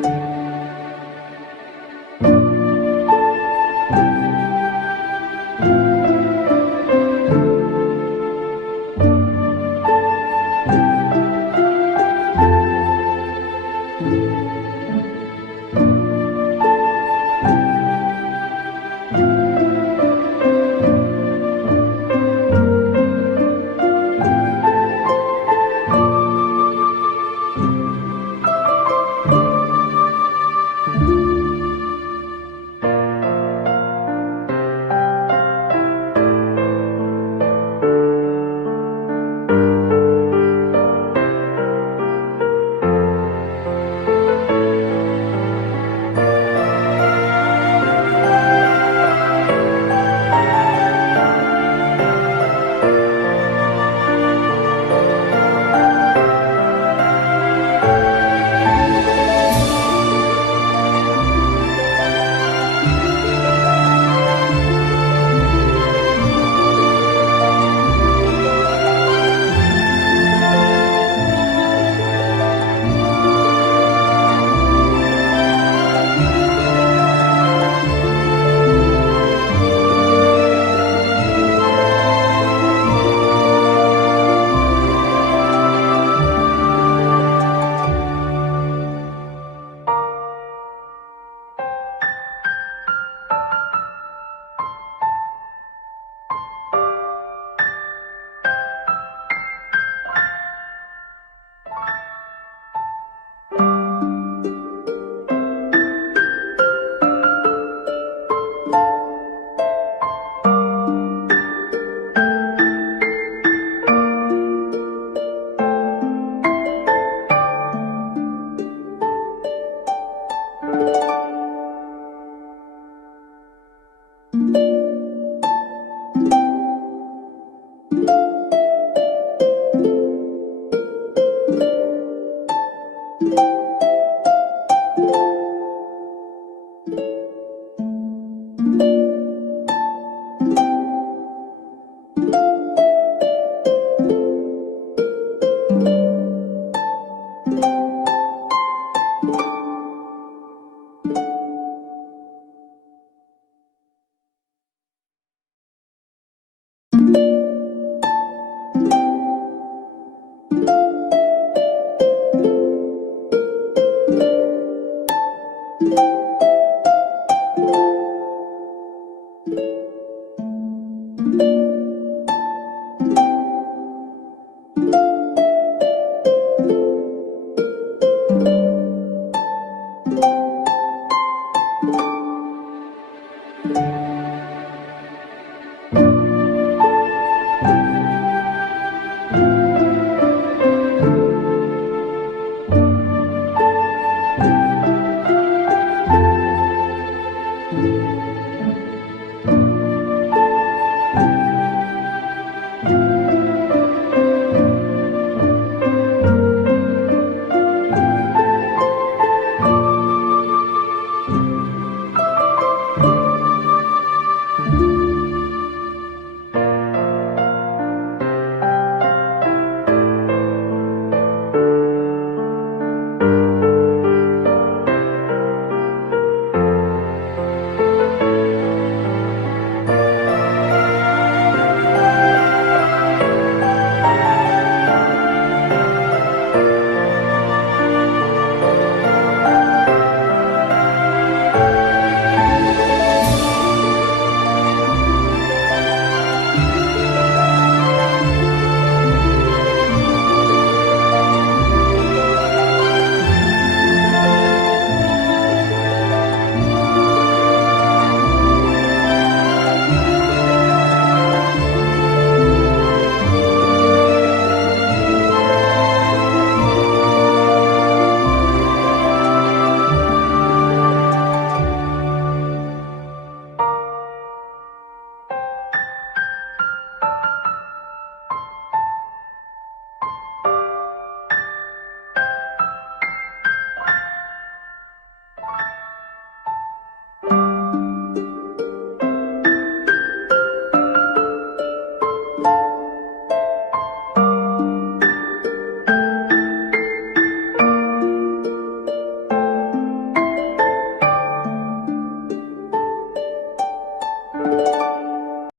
thank you